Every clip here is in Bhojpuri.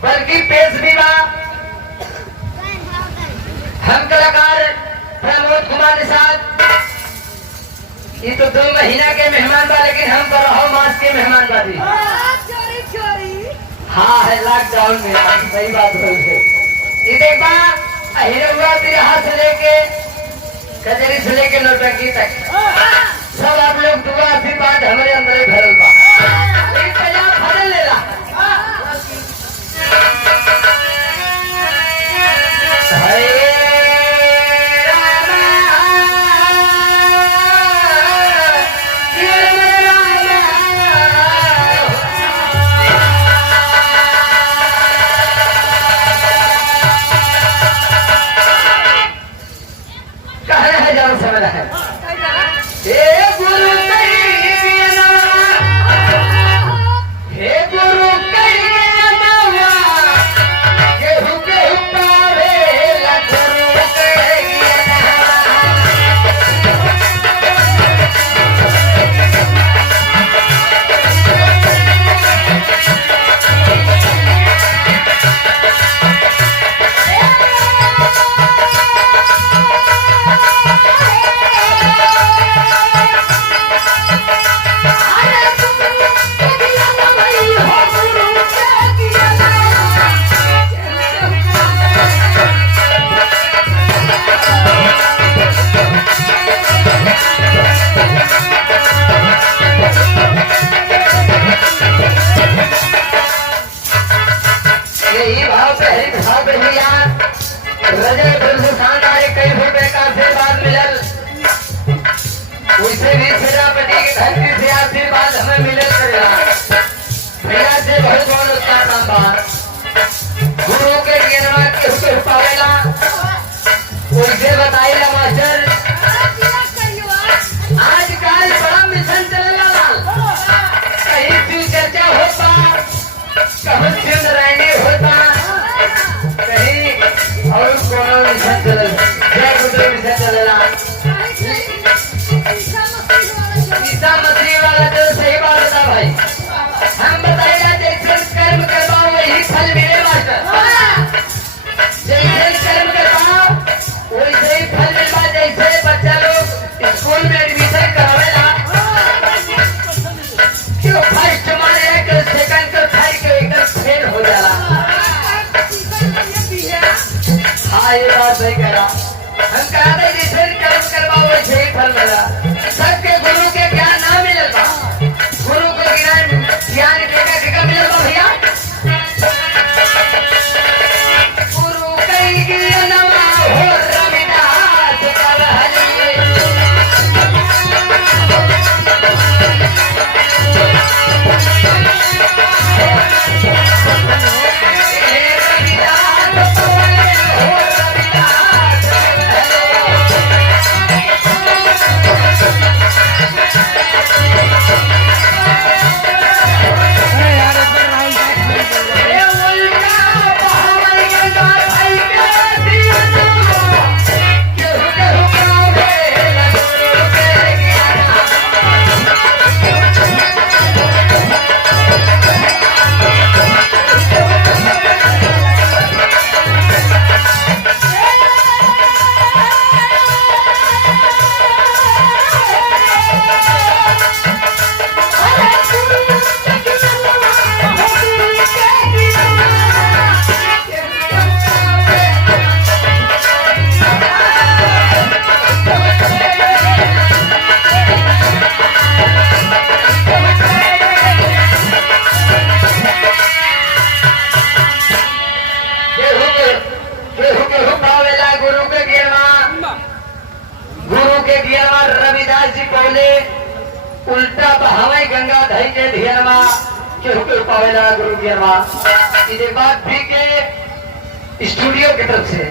बल्कि पेश भी बा हम कलाकार प्रमोद कुमार निषाद। ये तो 2 महीना के मेहमान बा, लेकिन हम 12 मास के मेहमान बा जी। हाँ है लॉकडाउन में, सही बात बोल रहे। ये देखा हीरोगा बिरहा से लेके कजरी से लेके नौटंकी तक सब आप लोग दुआ आशीर्वाद हमारे अंदर भरल बा। फरल लेला उसे भी सेनापति की धरती से आशीर्वाद हमें मिले करेगा। भैया से बहुत बहुत उसका नाम गुरु के ज्ञान के पावेला उसे बताइएगा मास्टर। आजकल बड़ा मिशन चलेगा, कहीं शिव चर्चा होता, कहीं शिव नारायणी होता, कहीं और कोनो मिशन चलेगा, जय गुरु मिशन चलेगा। ईसा मसीह वाला तो सही बात था भाई। हम बताएगा जैसे कर्म करवाओ वही फल मिले मास्टर। जैसे कर्म करवाओ वैसे ही फल मिलवा। जैसे बच्चा लोग स्कूल में एडमिशन करावेला क्यों फर्स्ट मारे कि सेकंड को थर्ड को एकदम फेल हो जाला। हाँ ये बात सही करा। हम कहते जैसे कर्म करवाओ वैसे ही फल मिला। सबके गुरु के ज्ञान ना मिलता, गुरु को ज्ञान के मिलता भैया। गुरु कई ज्ञान हो रविदास करहली, रविदास जी पहले उल्टा बहावे गंगा धई के धियरमा केहू के पावेला गुरु गियरमा। इधर बात भी के स्टूडियो की तरफ से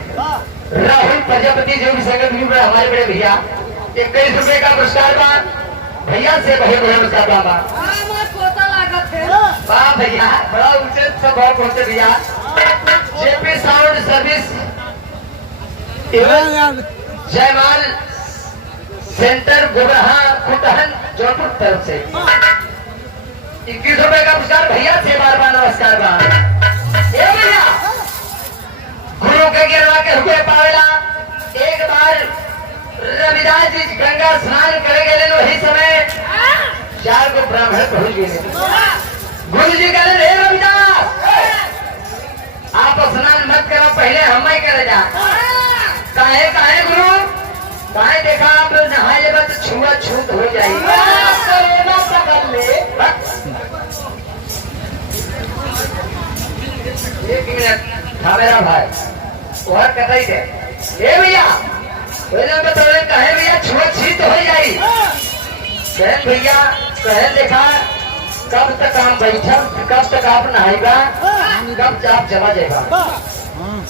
राहुल प्रजापति जो भी संगत में हमारे बड़े भैया 21 रुपए का पुरस्कार बा। भैया से बहुत बड़ा पुरस्कार बा। वाह भैया बड़ा ऊंचे सब बहुत पहुंचे भैया। जेपी साउंड सर्विस एवं जयमाल सेंटर गोबरहा कुटहन जौनपुर तरफ से 21 रुपए का पुरस्कार भैया से बार बार नमस्कार बा ए भैया गुरु के गिरवा के रुपए पावेला एक बार रविदास जी गंगा स्नान करे गए वही समय 4 को ब्राह्मण पहुंच गए गुरु जी कह रहे रविदास आप स्नान मत करो पहले हम ही करे जा काहे काहे गुरु काहे देखा आप नहाए लेबा तो छुआ छूत हो जाएगी एक मिनट था मेरा भाई और कहता ही थे ए भैया बताओ कहे भैया छुआ छीत हो जाएगी बहन भैया बहन देखा कब तक हम बैठा कब तक आप नहाएगा कब आप जमा जाएगा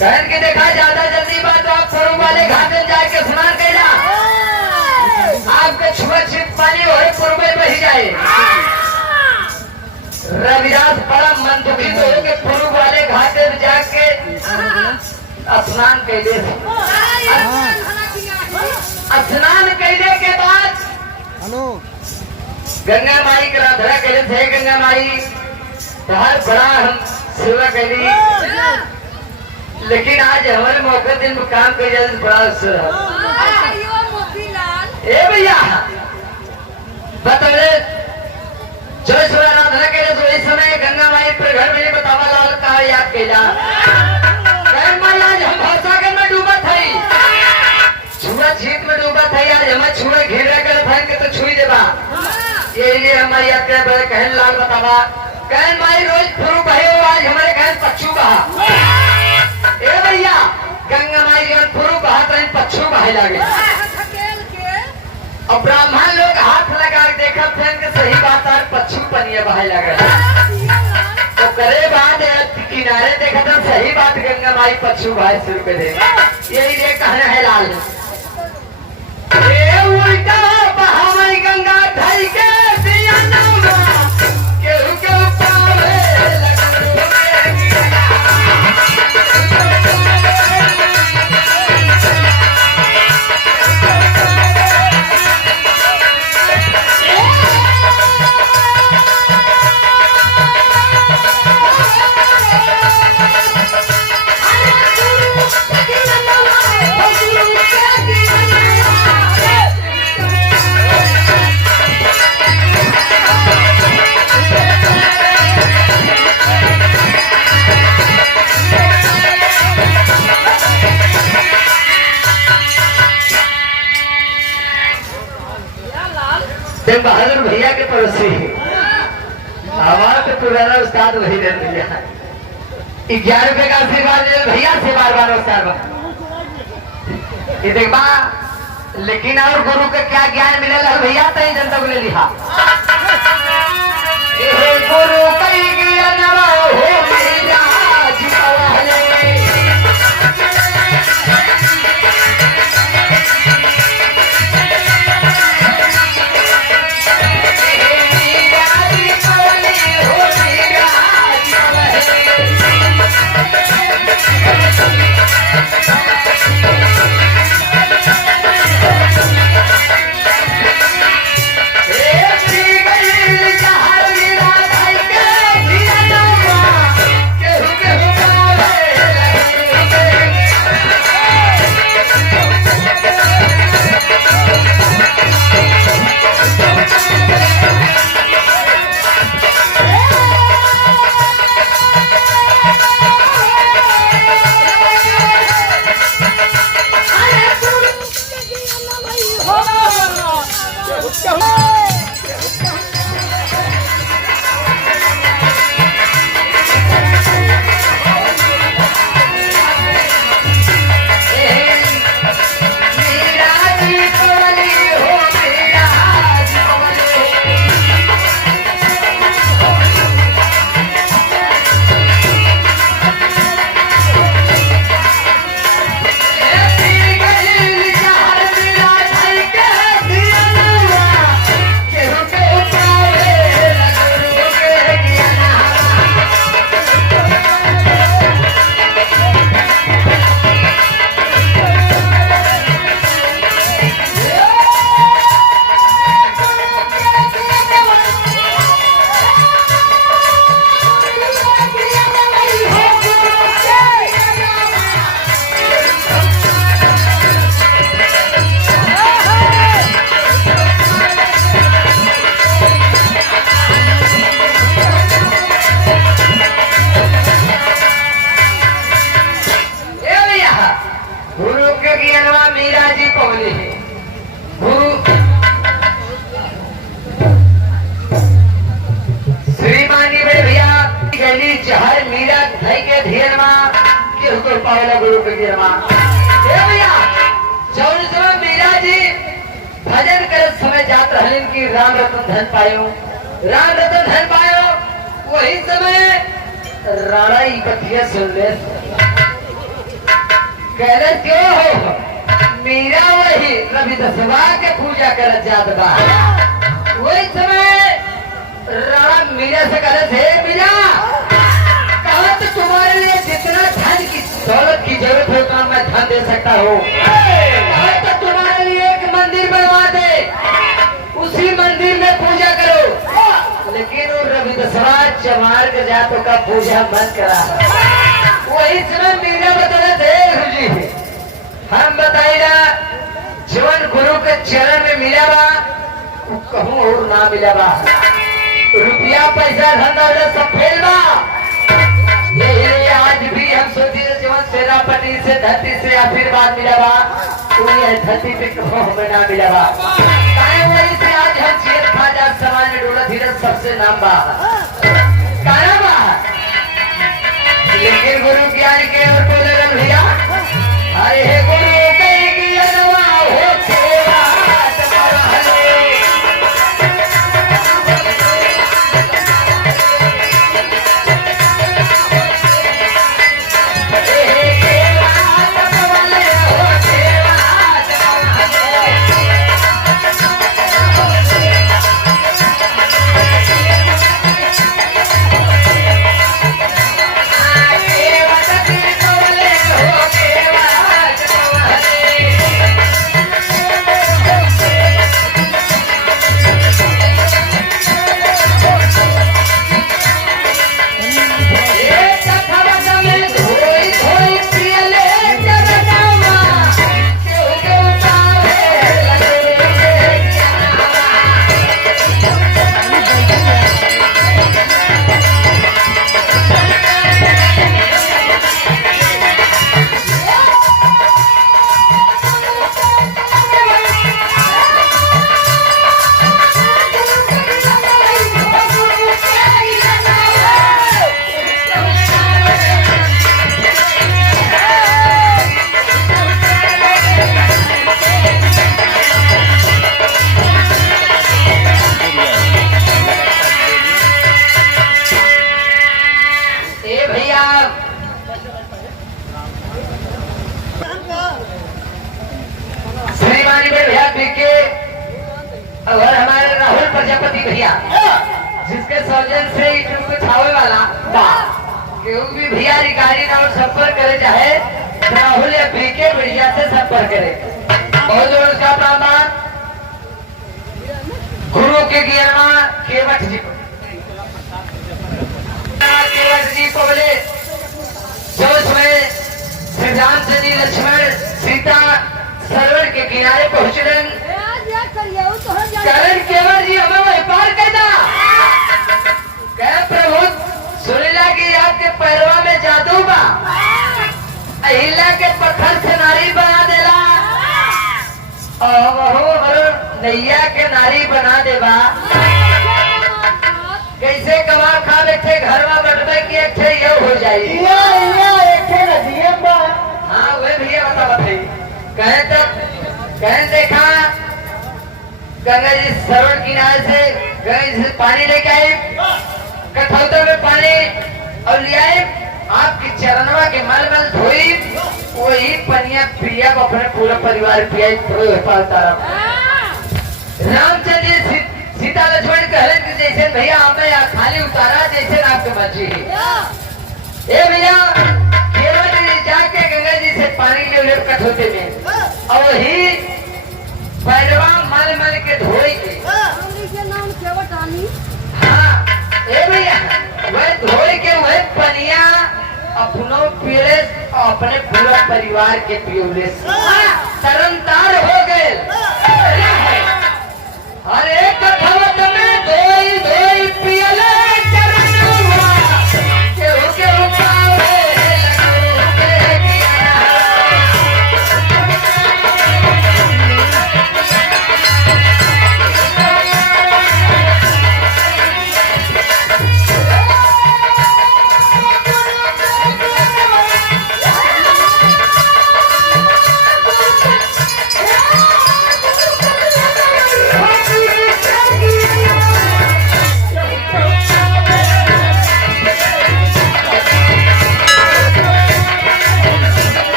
कहन के देखा ज्यादा जल्दी बात तो आप फरू वाले घाट में जाके स्नान कैला आपके छुआछूत पानी वही पूर्व में बह जाए रविदास बड़ा मन दुखित हो के फरू वाले घाट में जाके स्नान कैले स्नान कैले के बाद गंगा माई के राधरा कैले थे गंगा माई बहुत बड़ा हम सेवा कैली लेकिन आज हमारे मौके दिन में काम कर जाए बड़ा अवसर ए भैया बताओ जो सुबह आराधना के लिए इस समय गंगा माई पर घर में बतावा लाल का याद कैला आज हम भवसागर में डूबा था छुआ छीत में डूबा था आज हमें छुआ घेरा कर भाई के तो छुई देबा ये लिए हमारी याद करे कहन लाल बतावा कहन माई रोज फुरू भाई आज हमारे कहन पच्चू बहा ए भैया गंगा माई जब फुरू बहात रही पच्चू बहे लागे और ब्राह्मण लोग हाथ लगा के देखा थे कि सही बात है पच्चू पनिया बहे लगे तो करे बात किनारे देखा था सही बात गंगा माई पच्चू बहे शुरू कर दे यही ये कहना है लाल ए उल्टा बहावई गंगा ढाई के दिया नौमा केहू के पावे बहादुर भैया के पड़ोसी हमारा तो पुराना उस्ताद वही दे दिया 11 रुपए का आशीर्वाद दे भैया से बार बार ये देख बा लेकिन और गुरु का क्या ज्ञान मिलेगा भैया तो जनता को ले लिहा गुरु कई ज्ञान हो मेरा जीवाले धियनमा केहू को पावेला गुरु के गिरमा। ए भैया जौन समय मीरा जी भजन करत समय जात रहलिन की राम रतन धन पायो, राम रतन धन पायो। वही समय राणा ई कथिया सुन ले, कहले क्यों हो मीरा वही रवि दसवा के पूजा करत जात बा। वही समय राणा मीरा से कहले थे मीरा कहा तो तुम्हारे लिए जितना धन की दौलत की जरूरत हो उतना मैं धन दे सकता हूँ। कहा तो तुम्हारे लिए एक मंदिर बनवा दे, उसी मंदिर में पूजा करो, लेकिन वो रवि दसवा चमार के जातों का पूजा मत करा। वही समय मीरा बता थे जी हम बताइला जीवन गुरु के चरण में मिला बा कहूँ और ना मिला बा, रुपया पैसा धन दौलत सब फेल बा। यही आज भी हम सोची जीवन सेनापति से धरती से आशीर्वाद मिला बा, धरती पे कहूँ हमें ना मिला बा। वही से आज हम चेत खाजा समाज में डोला धीरज सबसे नाम बा काना बा। लेकिन गुरु ज्ञान के और बोले भैया अरे हे गुरु कई ज्ञानवा हो सेवा और हमारे राहुल प्रजापति भैया जिसके सौजन से छावे वाला क्यों भी भैया रिगारी और संपर्क करे चाहे राहुल या बीके बढ़िया से संपर्क करे। बहुत जोर उसका प्रावधान गुरु के गिरमा केवट जी को, केवट जी को बोले जो उसमें श्री रामचंद्र जी लक्ष्मण सीता सरोवर के किनारे पहुंचने करण केवल जी हमें वही पार करना कह प्रभु सुनीला की आपके पैरवा में जादू बा, अहिला के पत्थर से नारी बना देला और वो नैया के नारी बना देबा। कैसे कमा खा बैठे घर में बटबे की एक ये हो जाएगी। हाँ वही भैया बता बताइए कहे तब कहे देखा गंगा जी सरोवर किनारे से गंगा जी से पानी लेके आए, कठौतर में पानी और ले आए, आपकी चरणवा के मल मल धोई, वही पनिया पिया अपने पूरा परिवार पिया रामचंद्र जी सीता लक्ष्मण कहले कि जैसे भैया हमें यहाँ खाली उतारा जैसे आपके मर्जी है। ए भैया केवल जाके गंगा जी से पानी ले कठौते में और वही पैरवा मल मल के धोई के नाम हाँ ए भैया वह धोई के वह पनिया अपनों पीड़े अपने पूरा परिवार के पीड़े तरनतार हो गए।